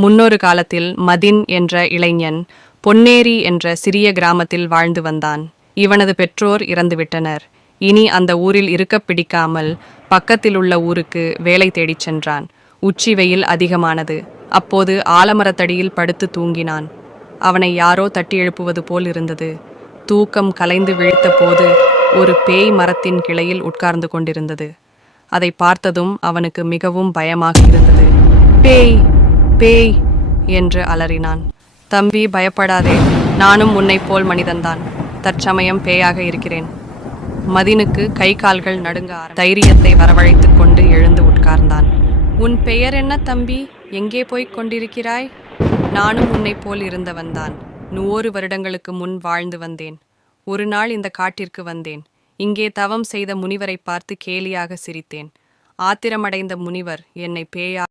முன்னொரு காலத்தில் மதின் என்ற இளைஞன் பொன்னேரி என்ற சிறிய கிராமத்தில் வாழ்ந்து வந்தான். இவனது பெற்றோர் இறந்துவிட்டனர். இனி அந்த ஊரில் இருக்கப் பிடிக்காமல் பக்கத்திலுள்ள ஊருக்கு வேலை தேடிச் சென்றான். உச்சி வெயில் அதிகமானது. அப்போது ஆலமரத்தடியில் படுத்து தூங்கினான். அவனை யாரோ தட்டி எழுப்புவது போல் இருந்தது. தூக்கம் கலைந்து விழித்த போது ஒரு பேய் மரத்தின் கிளையில் உட்கார்ந்து கொண்டிருந்தது. அதை பார்த்ததும் அவனுக்கு மிகவும் பயமாக இருந்தது. பேய், பேய் என்று அலறினான். தம்பி, பயப்படாதே, நானும் உன்னைப் போல் மனிதன்தான். தற்சமயம் பேயாக இருக்கிறேன். மதினுக்கு கை கால்கள் நடுங்க தைரியத்தை வரவழைத்து கொண்டு எழுந்து உட்கார்ந்தான். உன் பெயர் என்ன தம்பி? எங்கே போய்க் கொண்டிருக்கிறாய்? நானும் உன்னைப் போல் இருந்தவன்தான். 100 வருடங்களுக்கு முன் வாழ்ந்து வந்தேன். ஒரு நாள் இந்த காட்டிற்கு வந்தேன். இங்கே தவம் செய்த முனிவரை பார்த்து கேலியாக சிரித்தேன். ஆத்திரமடைந்த முனிவர் என்னை பேயா